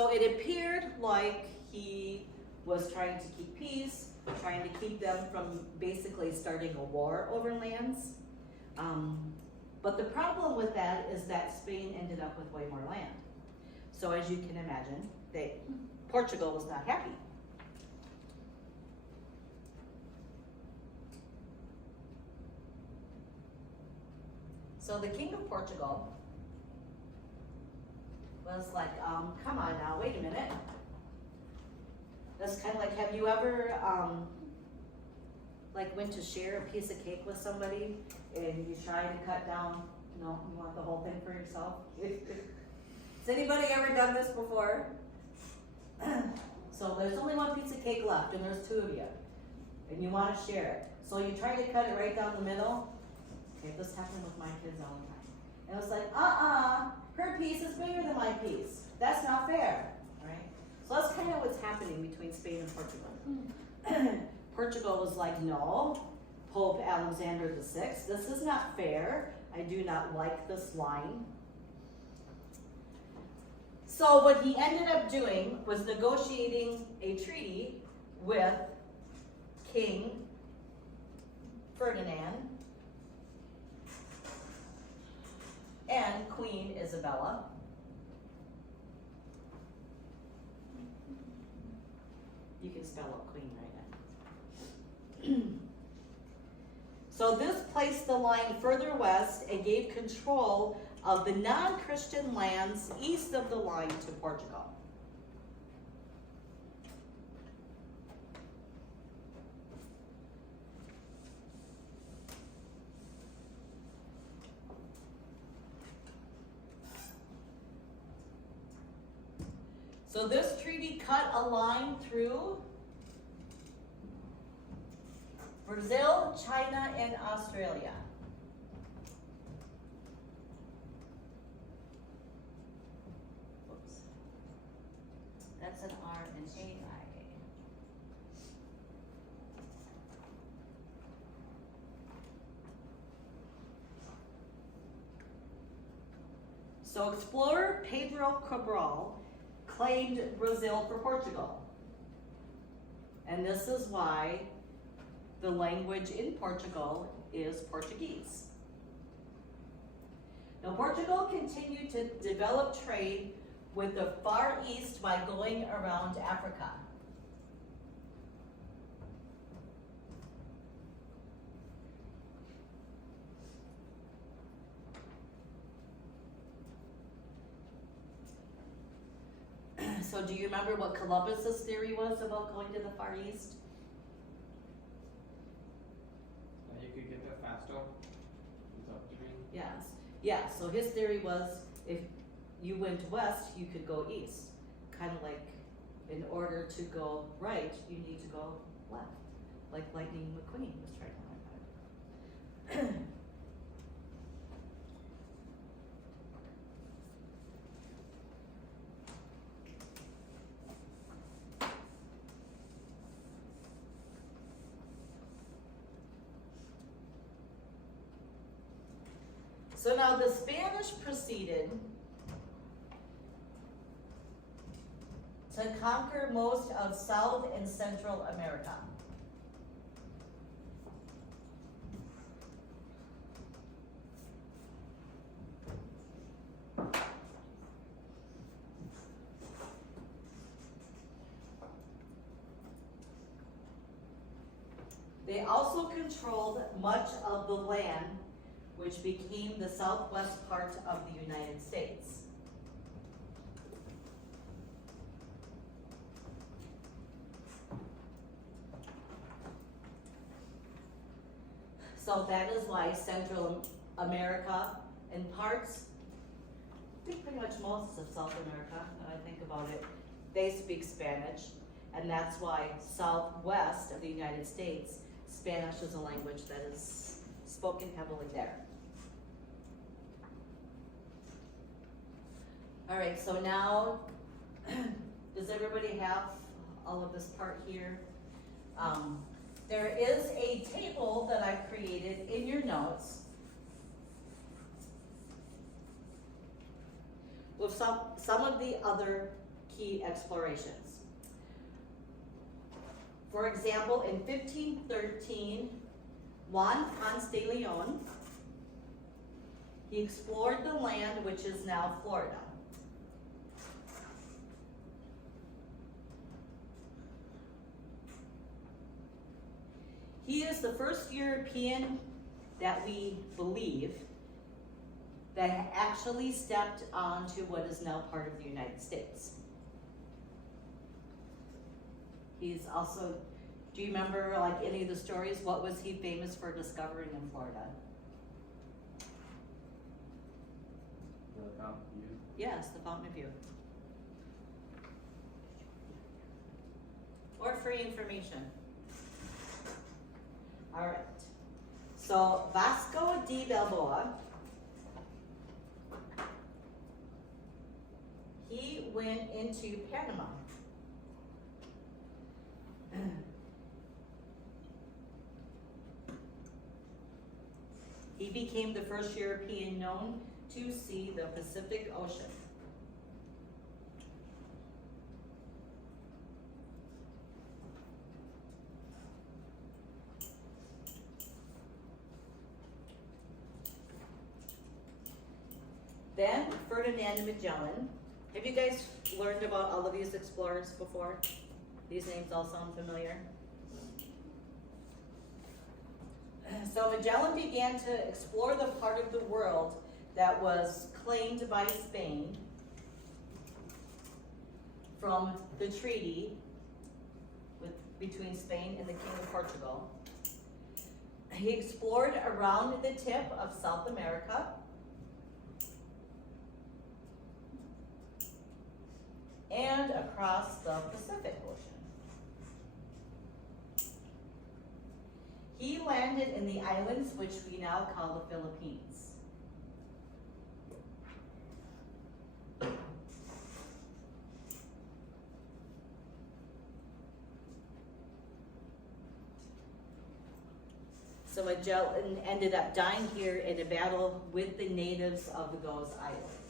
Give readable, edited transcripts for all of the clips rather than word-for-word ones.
So it appeared like he was trying to keep peace, trying to keep them from basically starting a war over lands. But the problem with that is that Spain ended up with way more land. So as you can imagine, Portugal was not happy. So the King of Portugal was like, come on now, wait a minute. That's kind of like, have you ever like went to share a piece of cake with somebody and you try to cut down, no, you want the whole thing for yourself? Has anybody ever done this before? So there's only one piece of cake left and there's two of you and you want to share it. So you try to cut it right down the middle. Okay, this happened with my kids all the time. And it was like, her piece is bigger than my piece. That's not fair, right? So that's kind of what's happening between Spain and Portugal. Portugal was like, no, Pope Alexander VI, this is not fair. I do not like this line. So what he ended up doing was negotiating a treaty with King Ferdinand and Queen Isabella. You can spell out Queen right now. So this placed the line further west and gave control of the non-Christian lands east of the line to Portugal. So this treaty cut a line through Brazil, China, and Australia. Whoops. That's an R and A I. So explorer Pedro Cabral claimed Brazil for Portugal. And this is why the language in Portugal is Portuguese. Now Portugal continued to develop trade with the Far East by going around Africa. So do you remember what Columbus's theory was about going to the Far East? You could get there faster without train. Yes. Yeah, so his theory was if you went west, you could go east. Kind of like in order to go right, you need to go left. Like Lightning McQueen was trying to learn that. So now the Spanish proceeded to conquer most of South and Central America. They also controlled much of the land which became the southwest part of the United States. So that is why Central America and parts, I think pretty much most of South America, when I think about it, they speak Spanish. And that's why southwest of the United States, Spanish is a language that is spoken heavily there. All right, so now, does everybody have all of this part here? There is a table that I created in your notes with some of the other key explorations. For example, in 1513, Juan Ponce de Leon, he explored the land which is now Florida. He is the first European that we believe that actually stepped onto what is now part of the United States. He's also, do you remember like any of the stories? What was he famous for discovering in Florida? The Fountain of Youth. Yes, the Fountain of Youth. Or free information. All right. So Vasco de Balboa, he went into Panama. He became the first European known to see the Pacific Ocean. Then Ferdinand Magellan. Have you guys learned about all of these explorers before? These names all sound familiar. So Magellan began to explore the part of the world that was claimed by Spain from the treaty between Spain and the King of Portugal. He explored around the tip of South America, and across the Pacific Ocean. He landed in the islands which we now call the Philippines. So Magellan ended up dying here in a battle with the natives of those islands.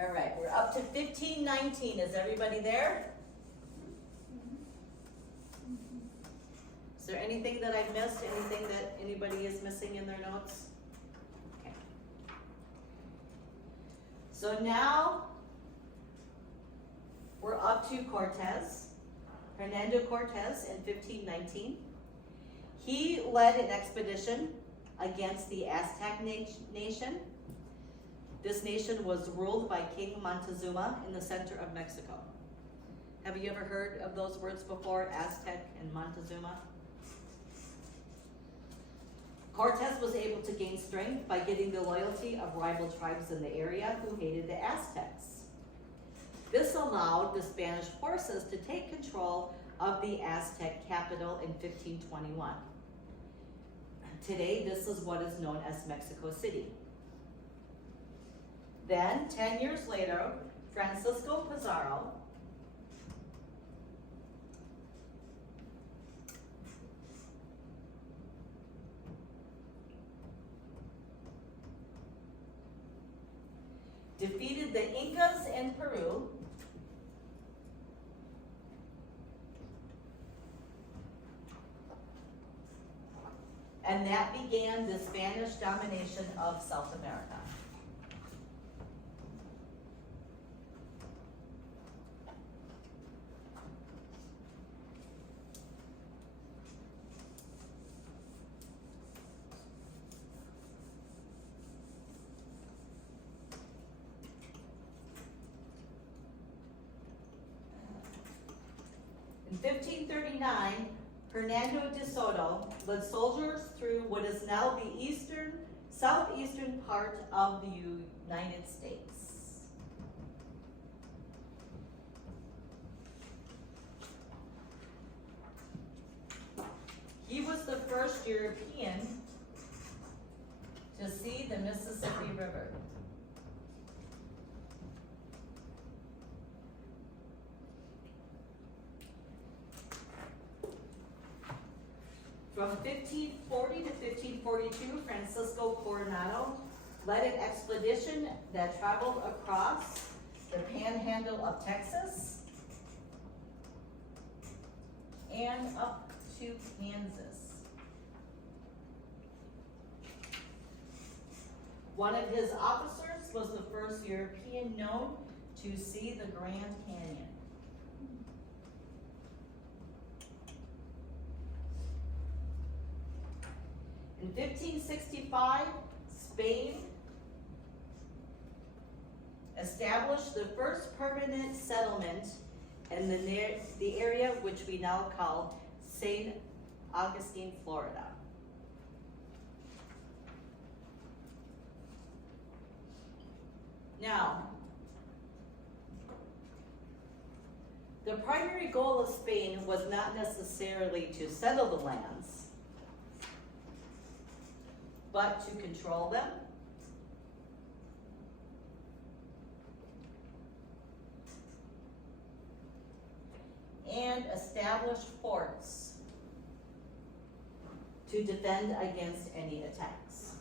All right, we're up to 1519. Is everybody there? Is there anything that I've missed? Anything that anybody is missing in their notes? Okay. So now we're up to Cortez, Hernando Cortez in 1519. He led an expedition against the Aztec nation. This nation was ruled by King Montezuma in the center of Mexico. Have you ever heard of those words before, Aztec and Montezuma? Cortez was able to gain strength by getting the loyalty of rival tribes in the area who hated the Aztecs. This allowed the Spanish forces to take control of the Aztec capital in 1521. Today, this is what is known as Mexico City. Then, 10 years later, Francisco Pizarro defeated the Incas in Peru and that began the Spanish domination of South America. In 1539, Hernando de Soto led soldiers through what is now the southeastern part of the United States. He was the first European to see the Mississippi River. From 1540 to 1542, Francisco Coronado led an expedition that traveled across the panhandle of Texas and up to Kansas. One of his officers was the first European known to see the Grand Canyon. In 1565, Spain established the first permanent settlement in the area which we now call St. Augustine, Florida. Now, the primary goal of Spain was not necessarily to settle the lands, but to control them, and establish forts to defend against any attacks.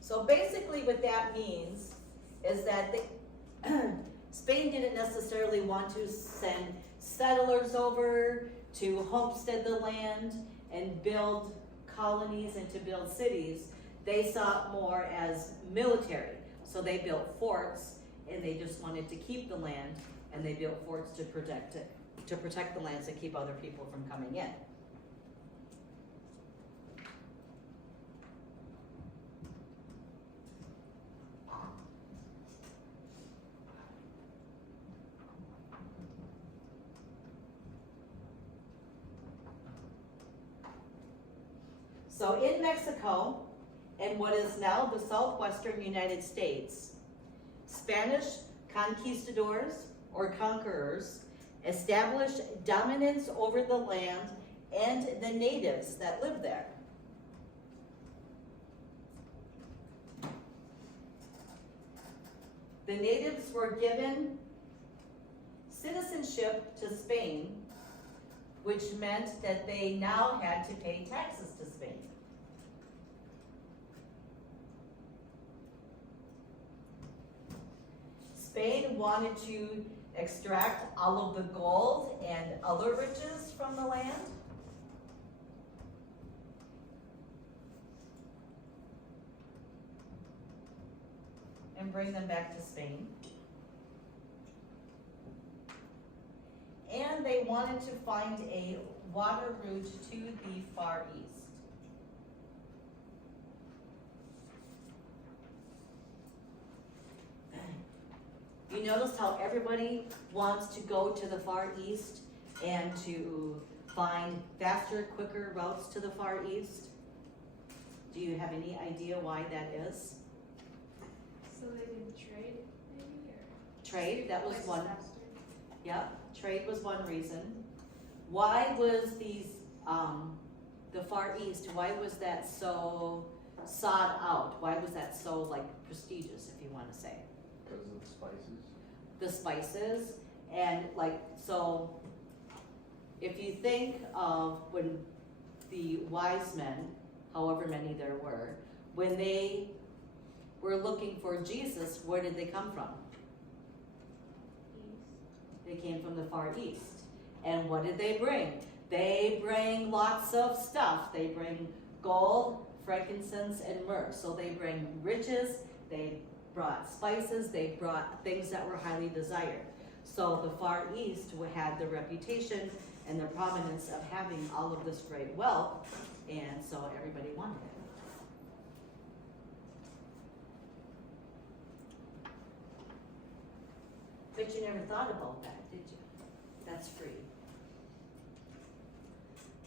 So basically what that means is that Spain didn't necessarily want to send settlers over to homestead the land and build colonies and to build cities. They saw it more as military. So they built forts and they just wanted to keep the land, and they built forts to protect it, to protect the lands and keep other people from coming in. So in Mexico, and what is now the southwestern United States, Spanish conquistadors or conquerors established dominance over the land and the natives that lived there. The natives were given citizenship to Spain, which meant that they now had to pay taxes to Spain. Spain wanted to extract all of the gold and other riches from the land. And bring them back to Spain. And they wanted to find a water route to the Far East. You notice how everybody wants to go to the Far East and to find faster, quicker routes to the Far East? Do you have any idea why that is? So they didn't trade, maybe, or? Trade, that was Places one. faster? Yep, trade was one reason. Why was the Far East, why was that so sought out? Why was that so like prestigious, if you want to say? Because of the spices. The spices, and like, so if you think of when the wise men, however many there were, when they were looking for Jesus, where did they come from? East. They came from the Far East. And what did they bring? They bring lots of stuff. They bring gold, frankincense, and myrrh. So they bring riches, they brought spices, they brought things that were highly desired. So the Far East had the reputation and the prominence of having all of this great wealth, and so everybody wanted it. But you never thought about that, did you? That's free.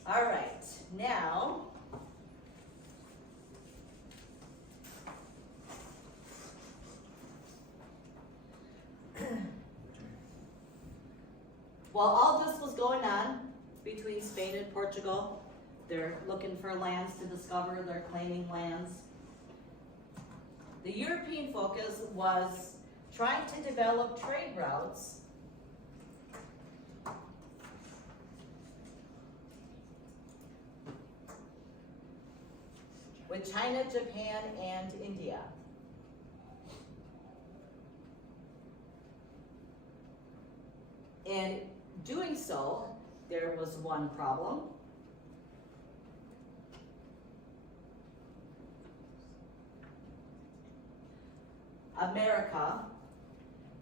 All right, now, while all this was going on, between Spain and Portugal. They're looking for lands to discover, they're claiming lands. The European focus was trying to develop trade routes with China, Japan, and India. In doing so, there was one problem. America,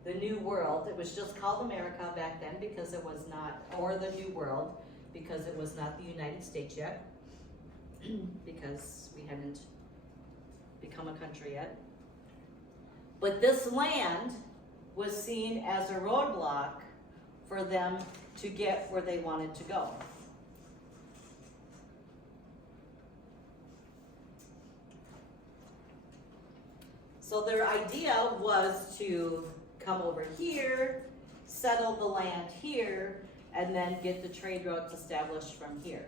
the New World, it was just called America back then because it was not, or the New World, because it was not the United States yet, because we hadn't become a country yet. But this land was seen as a roadblock for them to get where they wanted to go. So their idea was to come over here, settle the land here, and then get the trade routes established from here.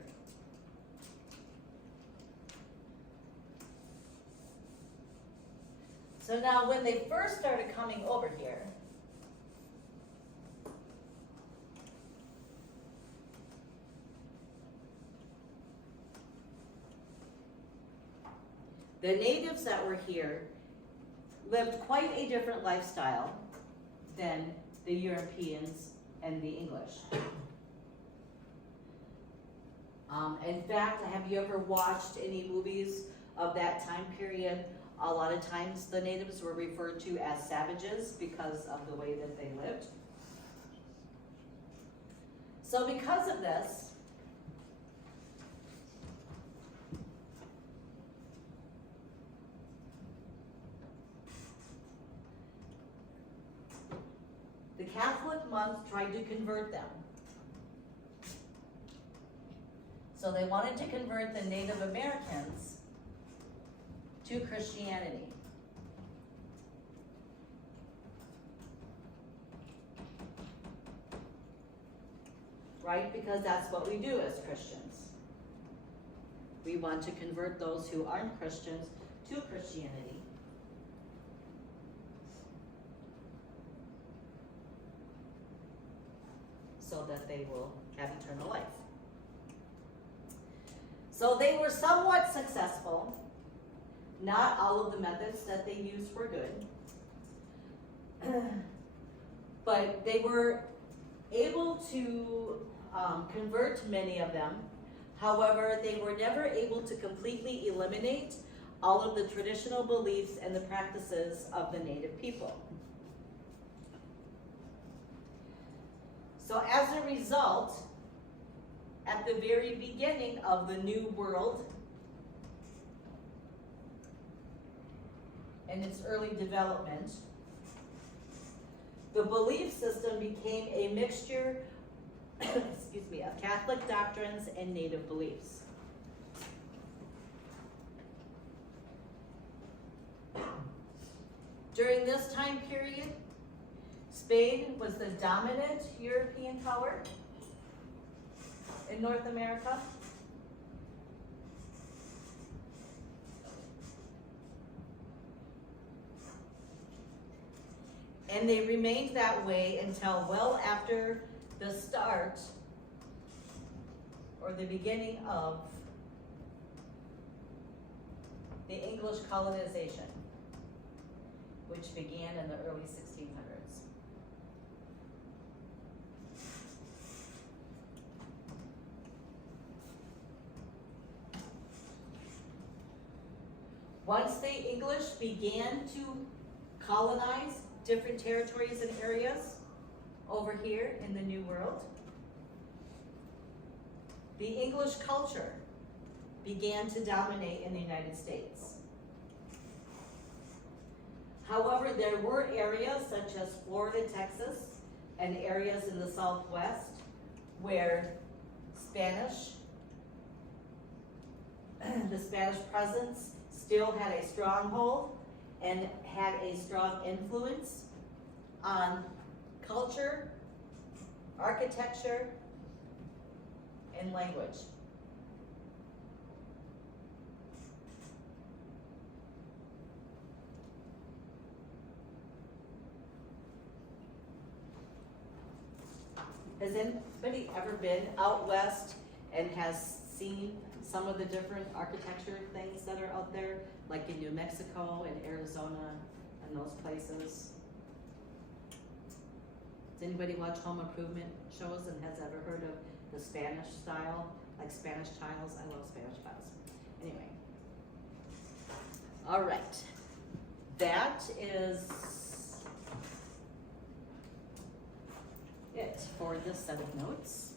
So now when they first started coming over here, the natives that were here lived quite a different lifestyle than the Europeans and the English. In fact, have you ever watched any movies of that time period? A lot of times the natives were referred to as savages because of the way that they lived. So because of this, the Catholic monks tried to convert them. So they wanted to convert the Native Americans to Christianity. Right? Because that's what we do as Christians. We want to convert those who aren't Christians to Christianity. So that they will have eternal life. So they were somewhat successful. Not all of the methods that they used were good. But they were able to convert many of them. However, they were never able to completely eliminate all of the traditional beliefs and the practices of the native people. So as a result, at the very beginning of the New World, in its early development, the belief system became a mixture of Catholic doctrines and native beliefs. During this time period, Spain was the dominant European power in North America. And they remained that way until well after the start or the beginning of the English colonization, which began in the early 1600s. Once the English began to colonize different territories and areas over here in the New World, the English culture began to dominate in the United States. However, there were areas such as Florida, Texas, and areas in the Southwest where the Spanish presence still had a stronghold and had a strong influence on culture, architecture, in language. Has anybody ever been out west and has seen some of the different architecture things that are out there, like in New Mexico and Arizona and those places? Does anybody watch home improvement shows and has ever heard of the Spanish style, like Spanish tiles? I love Spanish tiles. Anyway. All right. That is it for this set of notes.